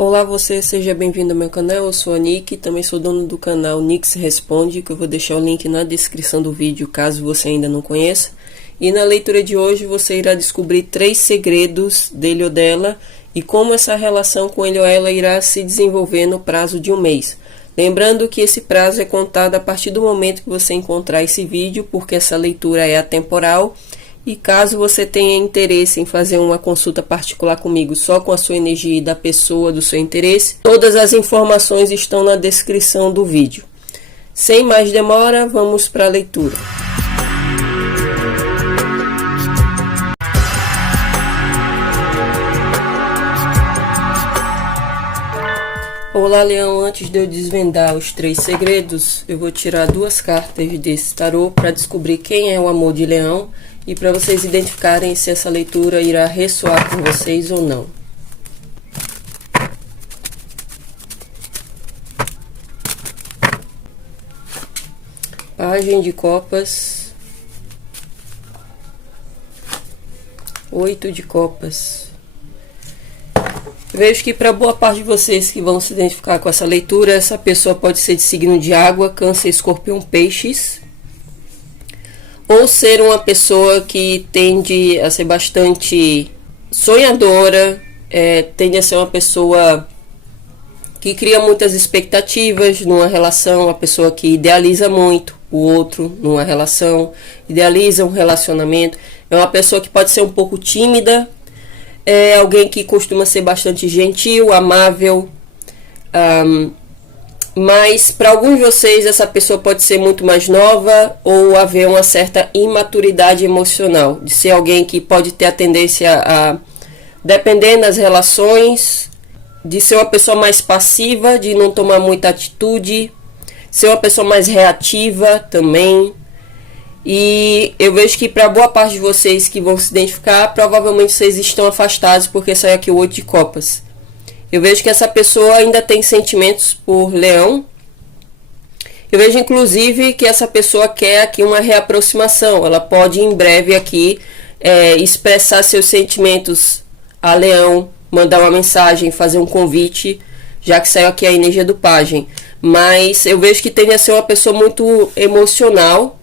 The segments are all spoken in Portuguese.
Olá você, seja bem-vindo ao meu canal, eu sou a Nick, também sou dono do canal Nix Responde, que eu vou deixar o link na descrição do vídeo, caso você ainda não conheça. E na leitura de hoje você irá descobrir 3 segredos dele ou dela e como essa relação com ele ou ela irá se desenvolver no prazo de um mês. Lembrando que esse prazo é contado a partir do momento que você encontrar esse vídeo, porque essa leitura é atemporal. E caso você tenha interesse em fazer uma consulta particular comigo, só com a sua energia e da pessoa do seu interesse, todas as informações estão na descrição do vídeo. Sem mais demora, vamos para a leitura. Olá, Leão. Antes de eu desvendar os 3 segredos, eu vou tirar 2 cartas desse tarô para descobrir quem é o amor de Leão e para vocês identificarem se essa leitura irá ressoar com vocês ou não. Pagem de Copas, 8 de Copas. Vejo que para boa parte de vocês que vão se identificar com essa leitura, essa pessoa pode ser de signo de água, Câncer, Escorpião, Peixes, ou ser uma pessoa que tende a ser bastante sonhadora, tende a ser uma pessoa que cria muitas expectativas numa relação, uma pessoa que idealiza muito o outro numa relação, idealiza um relacionamento, é uma pessoa que pode ser um pouco tímida, é alguém que costuma ser bastante gentil, amável, mas para alguns de vocês essa pessoa pode ser muito mais nova ou haver uma certa imaturidade emocional, de ser alguém que pode ter a tendência a depender nas relações, de ser uma pessoa mais passiva, de não tomar muita atitude, ser uma pessoa mais reativa também. E eu vejo que para boa parte de vocês que vão se identificar, provavelmente vocês estão afastados porque saiu aqui o 8 de Copas. Eu vejo que essa pessoa ainda tem sentimentos por Leão. Eu vejo inclusive que essa pessoa quer aqui uma reaproximação. Ela pode em breve aqui expressar seus sentimentos a Leão, mandar uma mensagem, fazer um convite, já que saiu aqui a energia do Pajem. Mas eu vejo que tende a ser uma pessoa muito emocional,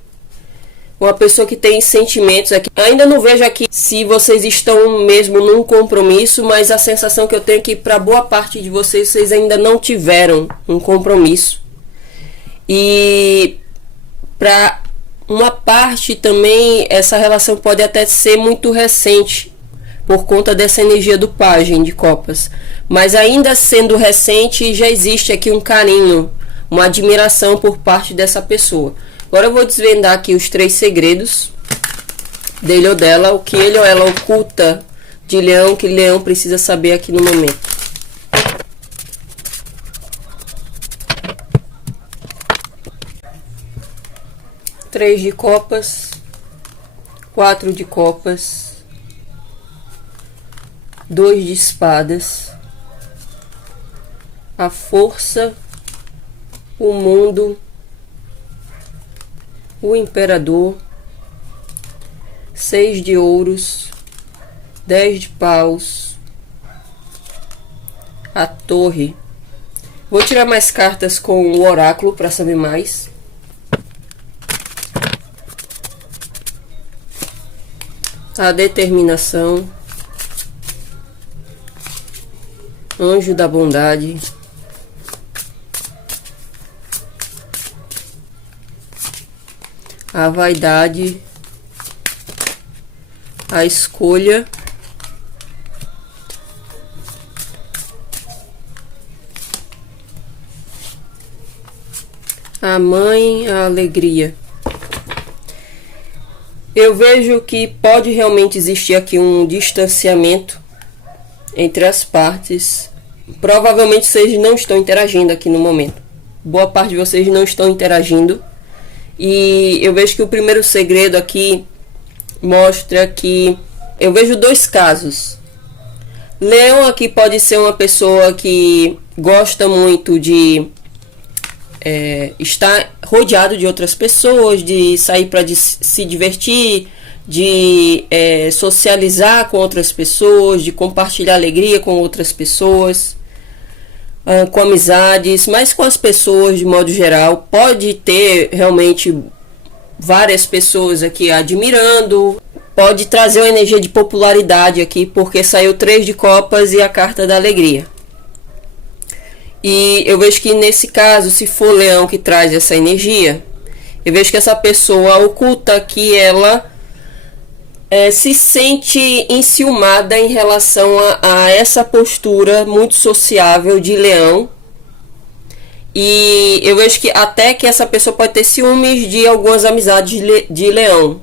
uma pessoa que tem sentimentos aqui. Ainda não vejo aqui se vocês estão mesmo num compromisso, mas a sensação que eu tenho é que para boa parte de vocês, vocês ainda não tiveram um compromisso. E para uma parte também, essa relação pode até ser muito recente, por conta dessa energia do Pajem de Copas. Mas ainda sendo recente, já existe aqui um carinho, uma admiração por parte dessa pessoa. Agora eu vou desvendar aqui os 3 segredos dele ou dela, o que ele ou ela oculta de Leão, que Leão precisa saber aqui no momento. Três de Copas, 4 de Copas, 2 de Espadas, a Força, o Mundo, o Imperador, 6 de Ouros, 10 de Paus, a Torre. Vou tirar mais cartas com o Oráculo para saber mais. A Determinação, Anjo da Bondade, a Vaidade, a Escolha, a Mãe, a Alegria. Eu vejo que pode realmente existir aqui um distanciamento entre as partes. Provavelmente vocês não estão interagindo aqui no momento. Boa parte de vocês não estão interagindo. E eu vejo que o primeiro segredo aqui mostra que eu vejo 2 casos. Leão aqui pode ser uma pessoa que gosta muito de estar rodeado de outras pessoas, de sair para se divertir, de socializar com outras pessoas, de compartilhar alegria com outras pessoas. com amizades, mas com as pessoas de modo geral. Pode ter realmente várias pessoas aqui admirando, pode trazer uma energia de popularidade aqui, porque saiu 3 de copas e a carta da alegria. E eu vejo que nesse caso, se for leão que traz essa energia, eu vejo que essa pessoa oculta que ela se sente enciumada em relação a essa postura muito sociável de leão. E eu vejo que até que essa pessoa pode ter ciúmes de algumas amizades de leão.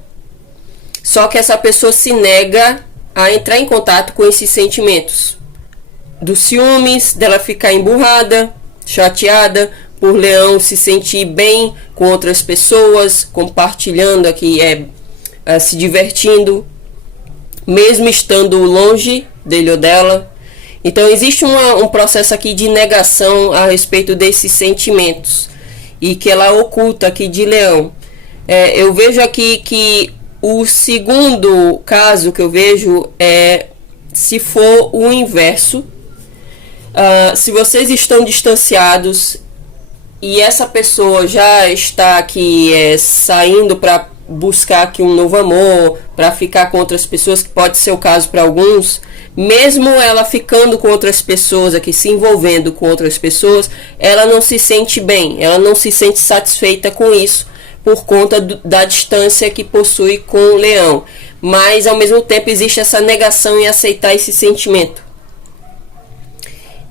Só que essa pessoa se nega a entrar em contato com esses sentimentos. Dos ciúmes, dela ficar emburrada, chateada, por leão se sentir bem com outras pessoas, compartilhando aqui, se divertindo, mesmo estando longe dele ou dela. Então existe um processo aqui de negação a respeito desses sentimentos e que ela oculta aqui de leão. Eu vejo aqui que o segundo caso que eu vejo é se for o inverso. Se vocês estão distanciados e essa pessoa já está aqui saindo para buscar aqui um novo amor, para ficar com outras pessoas, que pode ser o caso para alguns, mesmo ela ficando com outras pessoas aqui, se envolvendo com outras pessoas, ela não se sente bem, ela não se sente satisfeita com isso, por conta da distância que possui com o leão. Mas ao mesmo tempo existe essa negação em aceitar esse sentimento.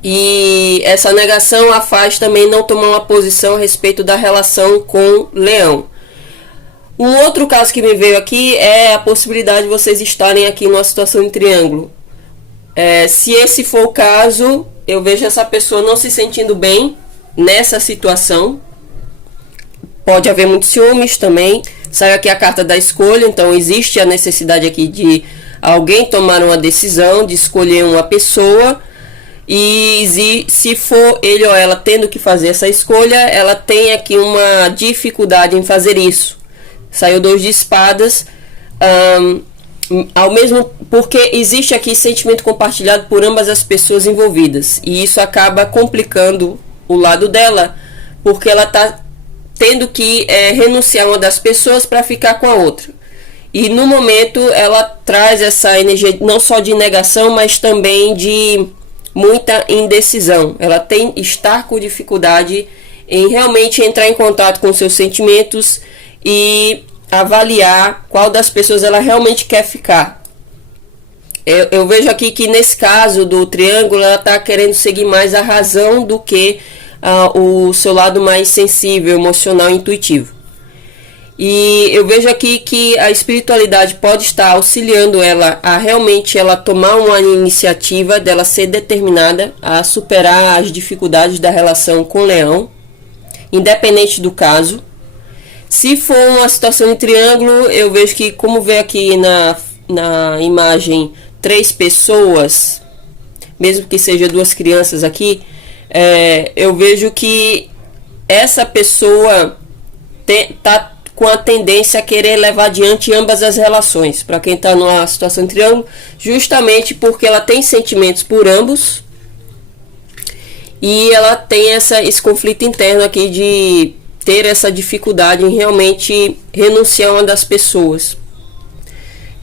E essa negação a faz também não tomar uma posição a respeito da relação com leão. Um outro caso que me veio aqui é a possibilidade de vocês estarem aqui numa situação em triângulo. Se esse for o caso, eu vejo essa pessoa não se sentindo bem nessa situação. Pode haver muitos ciúmes também. Saiu aqui a carta da escolha, então existe a necessidade aqui de alguém tomar uma decisão, de escolher uma pessoa. E se for ele ou ela tendo que fazer essa escolha, ela tem aqui uma dificuldade em fazer isso. Saiu 2 de espadas, ao mesmo porque existe aqui sentimento compartilhado por ambas as pessoas envolvidas, e isso acaba complicando o lado dela, porque ela está tendo que renunciar a uma das pessoas para ficar com a outra. E no momento ela traz essa energia não só de negação, mas também de muita indecisão. Ela está com dificuldade em realmente entrar em contato com seus sentimentos e avaliar qual das pessoas ela realmente quer ficar. Eu vejo aqui que nesse caso do triângulo, ela está querendo seguir mais a razão do que o seu lado mais sensível, emocional e intuitivo. E eu vejo aqui que a espiritualidade pode estar auxiliando ela a realmente ela tomar uma iniciativa dela ser determinada a superar as dificuldades da relação com o leão, independente do caso. Se for uma situação em triângulo, eu vejo que, como vê aqui na imagem 3 pessoas, mesmo que seja 2 crianças aqui, eu vejo que essa pessoa está com a tendência a querer levar adiante ambas as relações, para quem está numa situação em triângulo, justamente porque ela tem sentimentos por ambos e ela tem esse conflito interno aqui de ter essa dificuldade em realmente renunciar a uma das pessoas.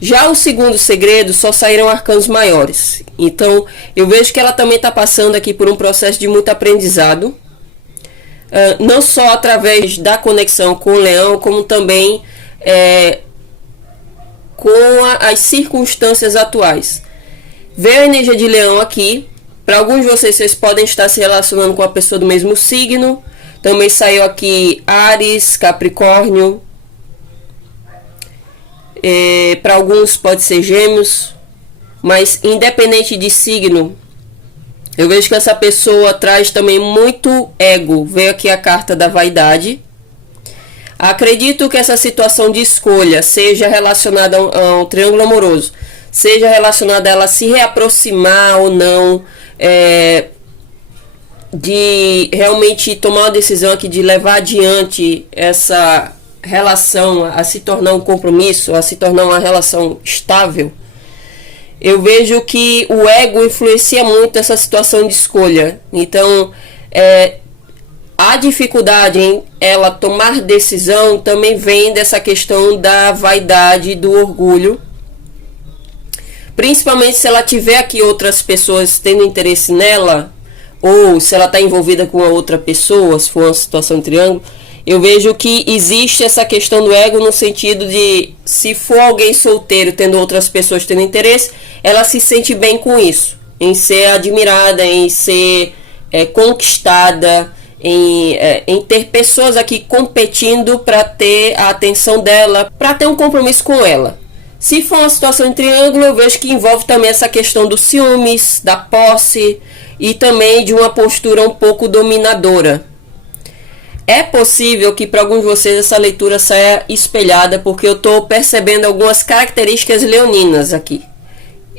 Já o segundo segredo, só saíram arcanos maiores. Então, eu vejo que ela também está passando aqui por um processo de muito aprendizado. Não só através da conexão com o leão, como também com as circunstâncias atuais. Veio a energia de leão aqui. Para alguns de vocês podem estar se relacionando com a pessoa do mesmo signo. Também saiu aqui Áries, Capricórnio. Para alguns pode ser Gêmeos. Mas independente de signo, eu vejo que essa pessoa traz também muito ego. Veio aqui a carta da vaidade. Acredito que essa situação de escolha seja relacionada a um triângulo amoroso, seja relacionada a ela se reaproximar ou não, de realmente tomar uma decisão aqui de levar adiante essa relação a se tornar um compromisso, a se tornar uma relação estável. eu vejo que o ego influencia muito essa situação de escolha. Então, a dificuldade em ela tomar decisão também vem dessa questão da vaidade, do orgulho. Principalmente se ela tiver aqui outras pessoas tendo interesse nela, ou se ela está envolvida com a outra pessoa, se for uma situação de triângulo, eu vejo que existe essa questão do ego no sentido de, se for alguém solteiro tendo outras pessoas tendo interesse, ela se sente bem com isso, em ser admirada, em ser conquistada, em ter pessoas aqui competindo para ter a atenção dela, para ter um compromisso com ela. Se for uma situação em triângulo, eu vejo que envolve também essa questão dos ciúmes, da posse e também de uma postura um pouco dominadora. É possível que para alguns de vocês essa leitura saia espelhada, porque eu estou percebendo algumas características leoninas aqui.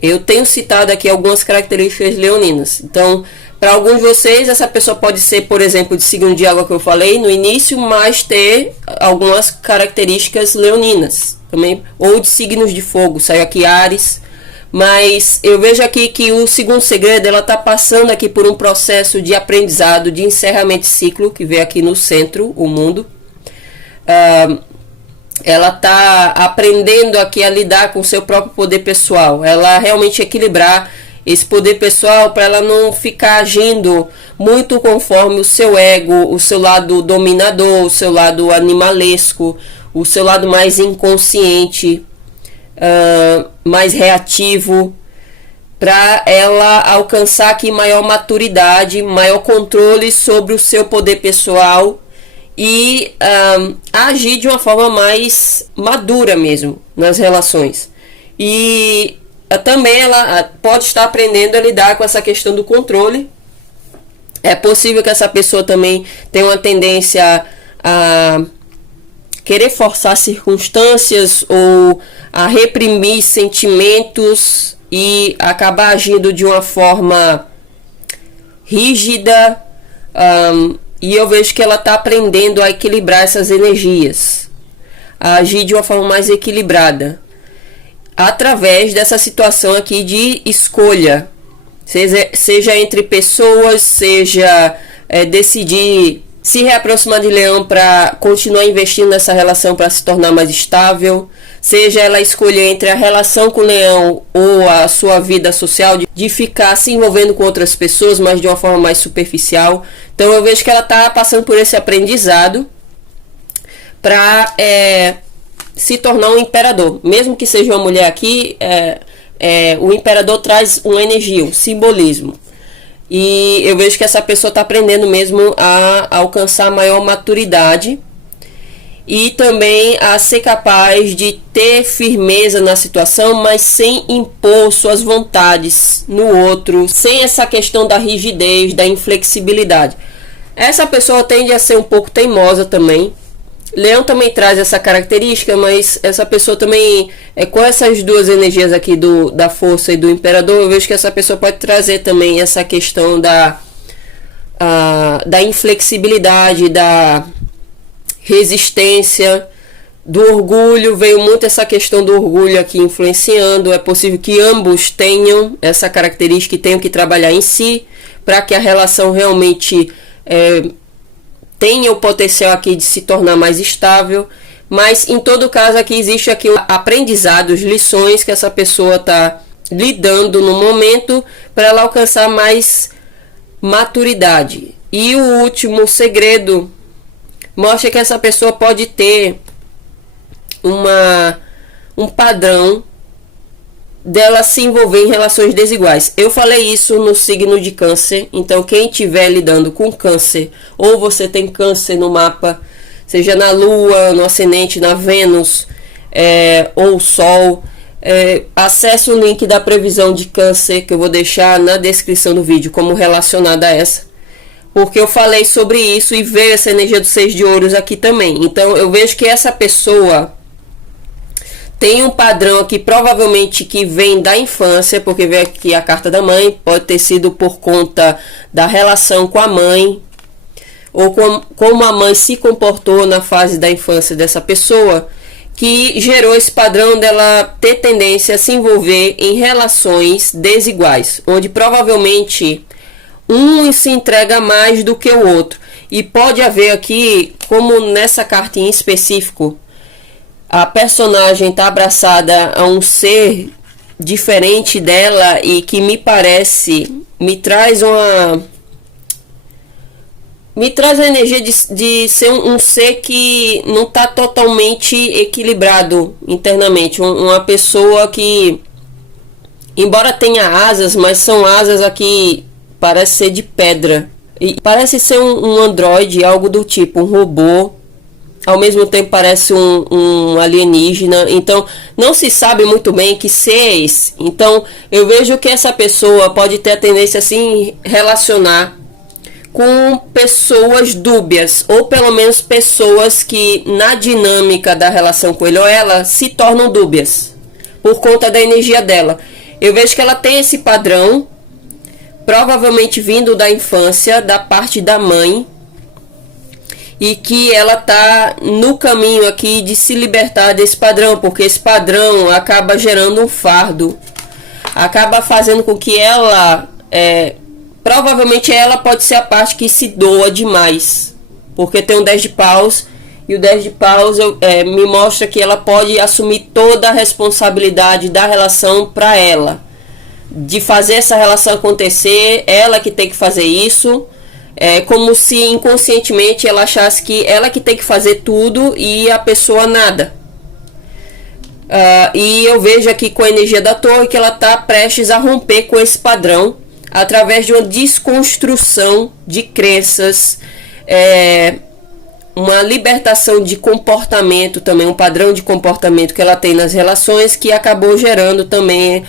Eu tenho citado aqui algumas características leoninas. Então, para alguns de vocês, essa pessoa pode ser, por exemplo, de signo de água que eu falei no início, mas ter algumas características leoninas também, ou de signos de fogo, saiu aqui Áries. Mas eu vejo aqui que o segundo segredo, ela está passando aqui por um processo de aprendizado, de encerramento de ciclo, que vê aqui no centro, o mundo. Ela está aprendendo aqui a lidar com o seu próprio poder pessoal, ela realmente equilibrar esse poder pessoal para ela não ficar agindo muito conforme o seu ego, o seu lado dominador, o seu lado animalesco, o seu lado mais inconsciente, mais reativo, para ela alcançar aqui maior maturidade, maior controle sobre o seu poder pessoal e agir de uma forma mais madura mesmo nas relações. E também ela pode estar aprendendo a lidar com essa questão do controle. É possível que essa pessoa também tenha uma tendência a querer forçar circunstâncias ou a reprimir sentimentos e acabar agindo de uma forma rígida, e eu vejo que ela está aprendendo a equilibrar essas energias, a agir de uma forma mais equilibrada, através dessa situação aqui de escolha, seja entre pessoas, seja decidir se reaproximar de Leão para continuar investindo nessa relação para se tornar mais estável, seja ela escolher entre a relação com o Leão ou a sua vida social, de ficar se envolvendo com outras pessoas, mas de uma forma mais superficial. Então eu vejo que ela está passando por esse aprendizado para se tornar um imperador. Mesmo que seja uma mulher aqui, o imperador traz uma energia, um simbolismo. E eu vejo que essa pessoa está aprendendo mesmo a alcançar maior maturidade e também a ser capaz de ter firmeza na situação, mas sem impor suas vontades no outro, sem essa questão da rigidez, da inflexibilidade. Essa pessoa tende a ser um pouco teimosa também. Leão também traz essa característica, mas essa pessoa também, com essas duas energias aqui da força e do imperador, eu vejo que essa pessoa pode trazer também essa questão da inflexibilidade, da resistência, do orgulho. Veio muito essa questão do orgulho aqui influenciando. É possível que ambos tenham essa característica e tenham que trabalhar em si para que a relação realmente tenha o potencial aqui de se tornar mais estável. Mas em todo caso aqui existe aqui aprendizados, lições que essa pessoa está lidando no momento para ela alcançar mais maturidade. E o último segredo mostra que essa pessoa pode ter um padrão dela se envolver em relações desiguais. Eu falei isso no signo de Câncer. Então quem estiver lidando com Câncer, ou você tem Câncer no mapa, seja na Lua, no ascendente, na Vênus, ou Sol, acesse o link da previsão de Câncer, que eu vou deixar na descrição do vídeo como relacionada a essa, porque eu falei sobre isso e veio essa energia do 6 de ouros aqui também. Então eu vejo que essa pessoa tem um padrão aqui, provavelmente que vem da infância, porque veio aqui a carta da mãe. Pode ter sido por conta da relação com a mãe, ou como a mãe se comportou na fase da infância dessa pessoa. que gerou esse padrão dela ter tendência a se envolver em relações desiguais, onde provavelmente um se entrega mais do que o outro. E pode haver aqui, como nessa carta em específico, a personagem está abraçada a um ser diferente dela e que me traz a energia de ser um ser que não está totalmente equilibrado internamente. Uma pessoa que, embora tenha asas, mas são asas aqui, parece ser de pedra. E parece ser um androide, algo do tipo, um robô. Ao mesmo tempo parece um alienígena. Então não se sabe muito bem que ser é esse. Então eu vejo que essa pessoa pode ter a tendência a se relacionar com pessoas dúbias, ou pelo menos pessoas que na dinâmica da relação com ele ou ela se tornam dúbias por conta da energia dela. Eu vejo que ela tem esse padrão, provavelmente vindo da infância, da parte da mãe, e que ela tá no caminho aqui de se libertar desse padrão, porque esse padrão acaba gerando um fardo, acaba fazendo com que ela, provavelmente ela pode ser a parte que se doa demais, porque tem um 10 de paus, e o 10 de paus me mostra que ela pode assumir toda a responsabilidade da relação para ela, de fazer essa relação acontecer, ela que tem que fazer isso. É como se inconscientemente ela achasse que ela que tem que fazer tudo e a pessoa nada. E eu vejo aqui com a energia da torre que ela está prestes a romper com esse padrão através de uma desconstrução de crenças, uma libertação de comportamento também, um padrão de comportamento que ela tem nas relações, que acabou gerando também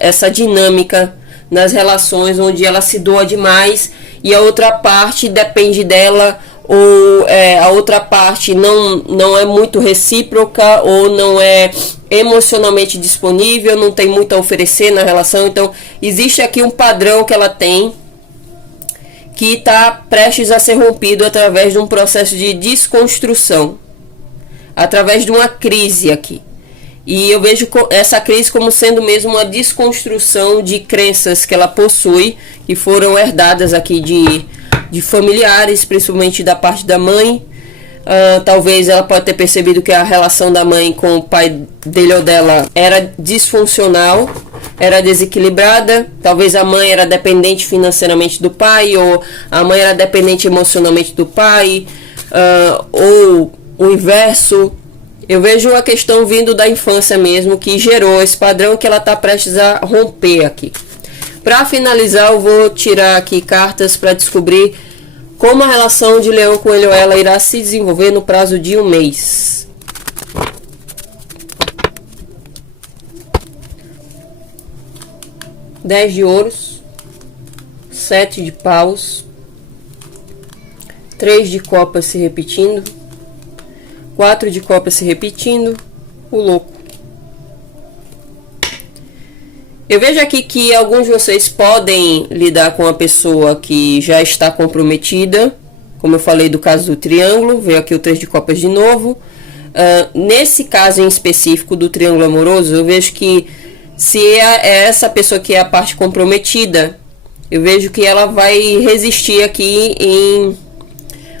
essa dinâmica nas relações, onde ela se doa demais e a outra parte depende dela, ou a outra parte não é muito recíproca, ou não é emocionalmente disponível, não tem muito a oferecer na relação. Então existe aqui um padrão que ela tem que está prestes a ser rompido através de um processo de desconstrução, através de uma crise aqui. E eu vejo essa crise como sendo mesmo uma desconstrução de crenças que ela possui, que foram herdadas aqui de familiares, principalmente da parte da mãe. Talvez ela pode ter percebido que a relação da mãe com o pai dele ou dela era disfuncional, era desequilibrada. Talvez a mãe era dependente financeiramente do pai, ou a mãe era dependente emocionalmente do pai, ou o inverso. Eu vejo uma questão vindo da infância mesmo, que gerou esse padrão que ela está prestes a romper aqui. Para finalizar, eu vou tirar aqui cartas para descobrir como a relação de leão com ele ou ela irá se desenvolver no prazo de um mês. Dez de ouros, 7 de paus, 3 de copas se repetindo, 4 de copas se repetindo, o louco. Eu vejo aqui que alguns de vocês podem lidar com uma pessoa que já está comprometida, como eu falei do caso do triângulo, veio aqui o 3 de copas de novo. Nesse caso em específico do triângulo amoroso, eu vejo que se é essa pessoa que é a parte comprometida, eu vejo que ela vai resistir aqui em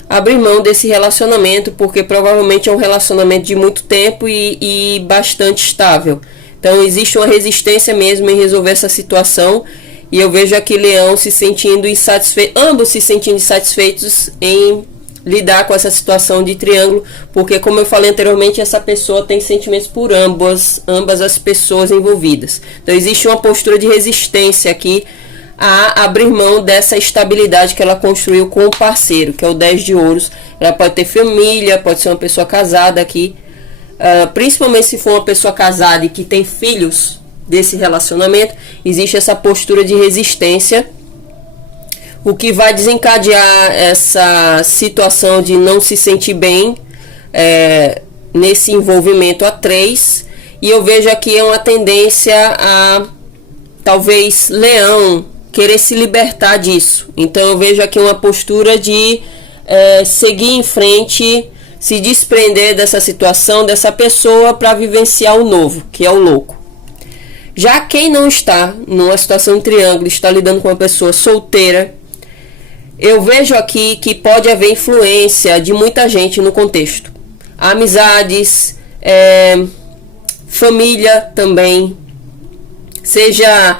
abrir mão desse relacionamento, porque provavelmente é um relacionamento de muito tempo e bastante estável. Então existe uma resistência mesmo em resolver essa situação, e eu vejo aqui Leão se sentindo insatisfeito, ambos se sentindo insatisfeitos em lidar com essa situação de triângulo, porque como eu falei anteriormente, essa pessoa tem sentimentos por ambas as pessoas envolvidas. Então existe uma postura de resistência aqui a abrir mão dessa estabilidade que ela construiu com o parceiro, que é o 10 de ouros. Ela pode ter família, pode ser uma pessoa casada aqui, principalmente se for uma pessoa casada e que tem filhos desse relacionamento, existe essa postura de resistência, o que vai desencadear essa situação de não se sentir bem nesse envolvimento a 3. E eu vejo aqui uma tendência a talvez Leão querer se libertar disso. Então eu vejo aqui uma postura de seguir em frente se desprender dessa situação, dessa pessoa, para vivenciar o novo, que é o louco. Já quem não está numa situação de triângulo, está lidando com uma pessoa solteira, eu vejo aqui que pode haver influência de muita gente no contexto. Amizades, família também, seja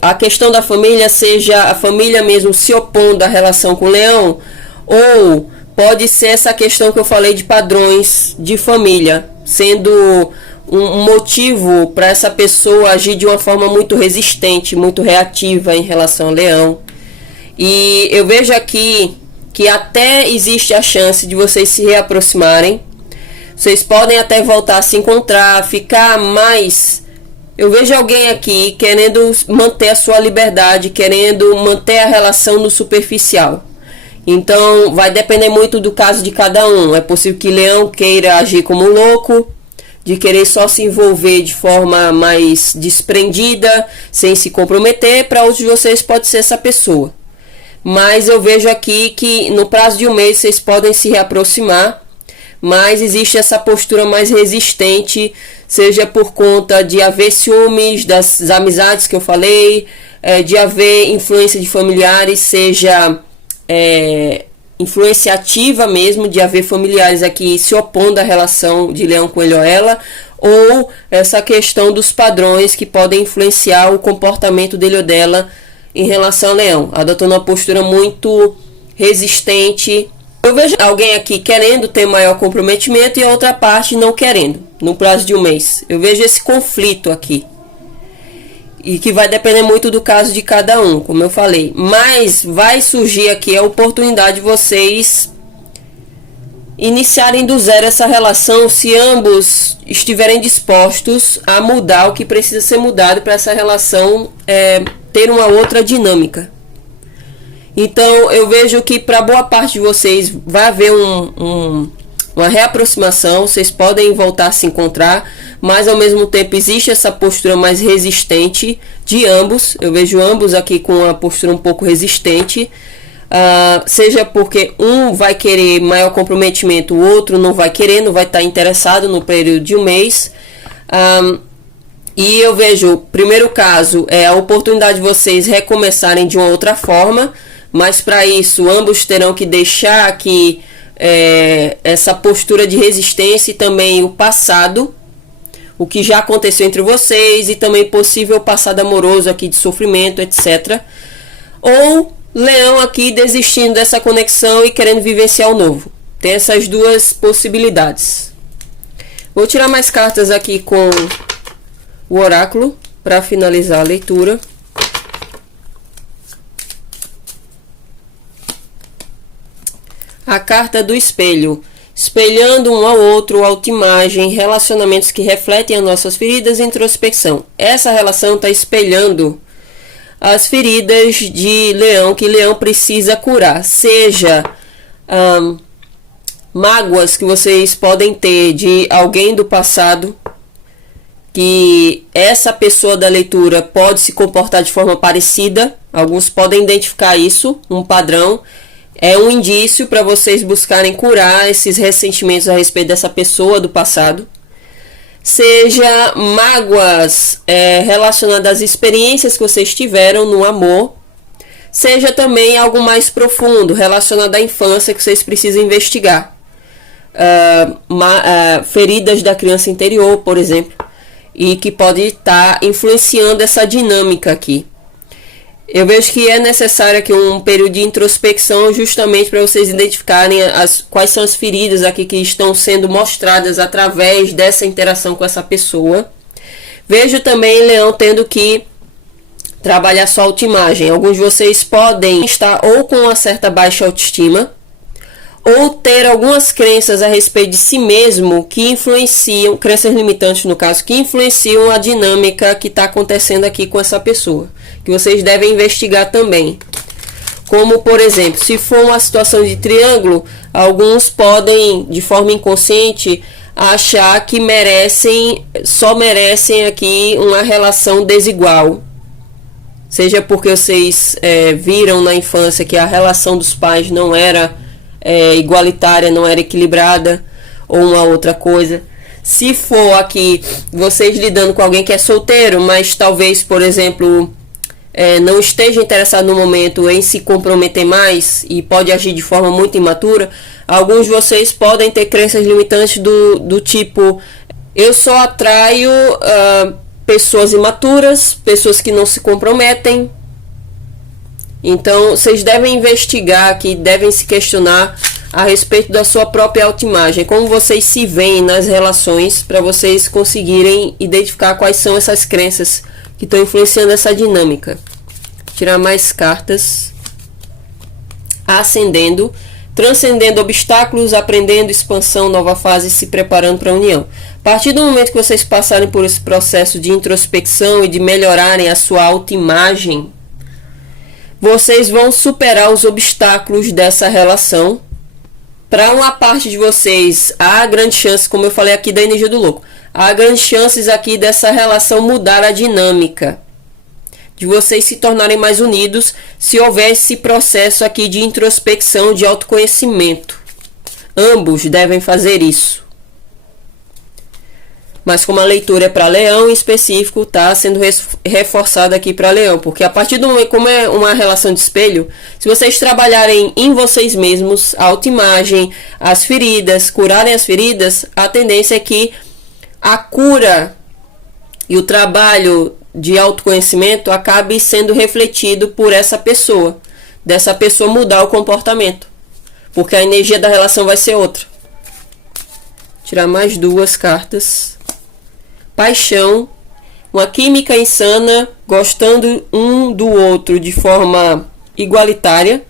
a questão da família, seja a família mesmo se opondo à relação com o leão, ou pode ser essa questão que eu falei de padrões de família, sendo um motivo para essa pessoa agir de uma forma muito resistente, muito reativa em relação ao leão. E eu vejo aqui que até existe a chance de vocês se reaproximarem. Vocês podem até voltar a se encontrar, ficar mais... Eu vejo alguém aqui querendo manter a sua liberdade, querendo manter a relação no superficial. Então vai depender muito do caso de cada um. É possível que leão queira agir como um louco, de querer só se envolver de forma mais desprendida, sem se comprometer. Para outros de vocês pode ser essa pessoa. Mas eu vejo aqui que no prazo de um mês vocês podem se reaproximar, mas existe essa postura mais resistente, seja por conta de haver ciúmes das amizades que eu falei, de haver influência de familiares, seja influência ativa mesmo, de haver familiares aqui se opondo à relação de leão com ele ou ela, ou essa questão dos padrões que podem influenciar o comportamento dele ou dela em relação ao leão, adotando uma postura muito resistente. Eu vejo alguém aqui querendo ter maior comprometimento e a outra parte não querendo, no prazo de um mês. Eu vejo esse conflito aqui. E que vai depender muito do caso de cada um, como eu falei. Mas vai surgir aqui a oportunidade de vocês iniciarem do zero essa relação, se ambos estiverem dispostos a mudar o que precisa ser mudado para essa relação ter uma outra dinâmica. Então eu vejo que para boa parte de vocês vai haver uma reaproximação, vocês podem voltar a se encontrar, mas ao mesmo tempo existe essa postura mais resistente de ambos. Eu vejo ambos aqui com uma postura um pouco resistente, seja porque um vai querer maior comprometimento, o outro não vai querer, não vai estar interessado no período de um mês. E eu vejo, o primeiro caso é a oportunidade de vocês recomeçarem de uma outra forma, mas para isso ambos terão que deixar aqui essa postura de resistência e também o passado, o que já aconteceu entre vocês, e também possível passado amoroso aqui de sofrimento, etc. Ou leão aqui desistindo dessa conexão e querendo vivenciar o novo. Tem essas duas possibilidades. Vou tirar mais cartas aqui com o oráculo para finalizar a leitura. A carta do espelho. Espelhando um ao outro, autoimagem, relacionamentos que refletem as nossas feridas e introspecção. Essa relação está espelhando as feridas de leão, que leão precisa curar. Seja mágoas que vocês podem ter de alguém do passado, que essa pessoa da leitura pode se comportar de forma parecida. Alguns podem identificar isso, um padrão. É um indício para vocês buscarem curar esses ressentimentos a respeito dessa pessoa do passado. Seja mágoas relacionadas às experiências que vocês tiveram no amor. Seja também algo mais profundo, relacionado à infância, que vocês precisam investigar. Feridas da criança interior, por exemplo. E que pode estar influenciando essa dinâmica aqui. Eu vejo que é necessário aqui um período de introspecção, justamente para vocês identificarem quais são as feridas aqui que estão sendo mostradas através dessa interação com essa pessoa. Vejo também leão tendo que trabalhar sua autoimagem. Alguns de vocês podem estar ou com uma certa baixa autoestima, ou ter algumas crenças a respeito de si mesmo que influenciam, crenças limitantes no caso, que influenciam a dinâmica que está acontecendo aqui com essa pessoa, que vocês devem investigar também. Como, por exemplo, se for uma situação de triângulo, alguns podem, de forma inconsciente, achar que só merecem aqui uma relação desigual. Seja porque vocês viram na infância que a relação dos pais não era igualitária, não era equilibrada, ou uma outra coisa. Se for aqui vocês lidando com alguém que é solteiro, mas talvez, por exemplo, não esteja interessado no momento em se comprometer mais e pode agir de forma muito imatura, alguns de vocês podem ter crenças limitantes do tipo: eu só atraio pessoas imaturas, pessoas que não se comprometem. Então, vocês devem investigar aqui, devem se questionar a respeito da sua própria autoimagem, como vocês se veem nas relações, para vocês conseguirem identificar quais são essas crenças que estão influenciando essa dinâmica. Tirar mais cartas. Ascendendo, transcendendo obstáculos, aprendendo, expansão, nova fase, se preparando para a união. A partir do momento que vocês passarem por esse processo de introspecção e de melhorarem a sua autoimagem, vocês vão superar os obstáculos dessa relação. Para uma parte de vocês, há grandes chances, como eu falei aqui da energia do louco, há grandes chances aqui dessa relação mudar a dinâmica, de vocês se tornarem mais unidos, se houver esse processo aqui de introspecção, de autoconhecimento. Ambos devem fazer isso. Mas como a leitura é para Leão em específico, está sendo reforçada aqui para Leão. Porque a partir do momento, como é uma relação de espelho, se vocês trabalharem em vocês mesmos, a autoimagem, as feridas, curarem as feridas, a tendência é que a cura e o trabalho de autoconhecimento acabe sendo refletido por essa pessoa. Dessa pessoa mudar o comportamento. Porque a energia da relação vai ser outra. Tirar mais duas cartas. Paixão, uma química insana, gostando um do outro de forma igualitária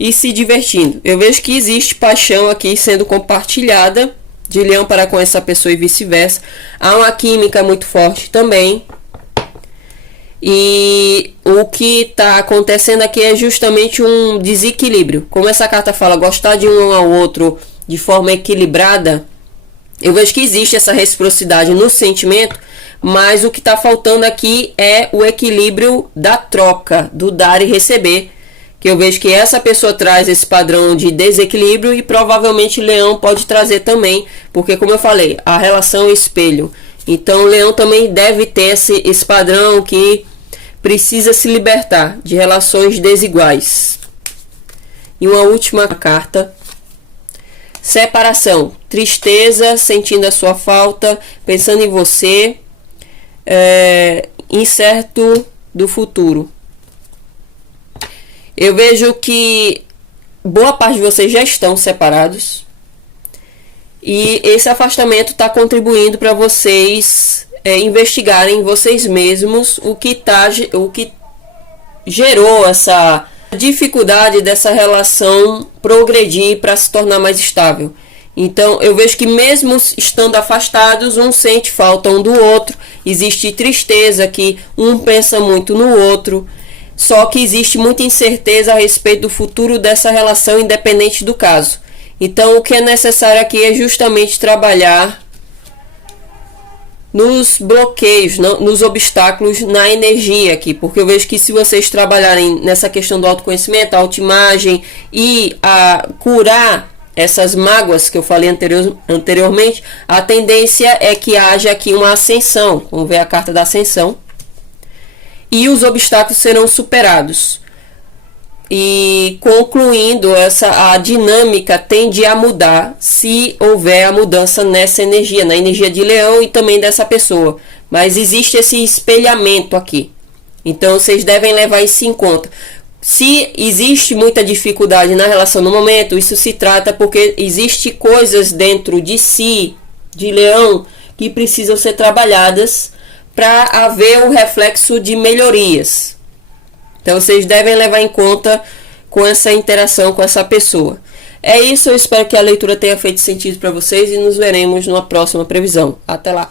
e se divertindo. Eu vejo que existe paixão aqui sendo compartilhada de Leão para com essa pessoa e vice-versa. Há uma química muito forte também. E o que está acontecendo aqui é justamente um desequilíbrio. Como essa carta fala, gostar de um ao outro de forma equilibrada, eu vejo que existe essa reciprocidade no sentimento, mas o que está faltando aqui é o equilíbrio da troca, do dar e receber. Que eu vejo que essa pessoa traz esse padrão de desequilíbrio e provavelmente Leão pode trazer também, porque como eu falei, a relação é espelho. Então Leão também deve ter esse padrão que precisa se libertar de relações desiguais. E uma última carta. Separação, tristeza, sentindo a sua falta, pensando em você, incerto do futuro. Eu vejo que boa parte de vocês já estão separados e esse afastamento está contribuindo para vocês investigarem vocês mesmos o que gerou essa dificuldade dessa relação progredir para se tornar mais estável. Então eu vejo que mesmo estando afastados, um sente falta um do outro, existe tristeza que um pensa muito no outro, só que existe muita incerteza a respeito do futuro dessa relação, independente do caso. Então o que é necessário aqui é justamente trabalhar nos bloqueios, nos obstáculos, na energia aqui, porque eu vejo que se vocês trabalharem nessa questão do autoconhecimento, a autoimagem e a curar essas mágoas que eu falei anteriormente, a tendência é que haja aqui uma ascensão. Vamos ver a carta da ascensão. E os obstáculos serão superados. E concluindo, a dinâmica tende a mudar se houver a mudança nessa energia, na energia de Leão e também dessa pessoa. Mas existe esse espelhamento aqui. Então vocês devem levar isso em conta. Se existe muita dificuldade na relação no momento, isso se trata porque existe coisas dentro de si, de Leão, que precisam ser trabalhadas para haver um reflexo de melhorias. Então vocês devem levar em conta com essa interação com essa pessoa. É isso, eu espero que a leitura tenha feito sentido para vocês e nos veremos numa próxima previsão. Até lá!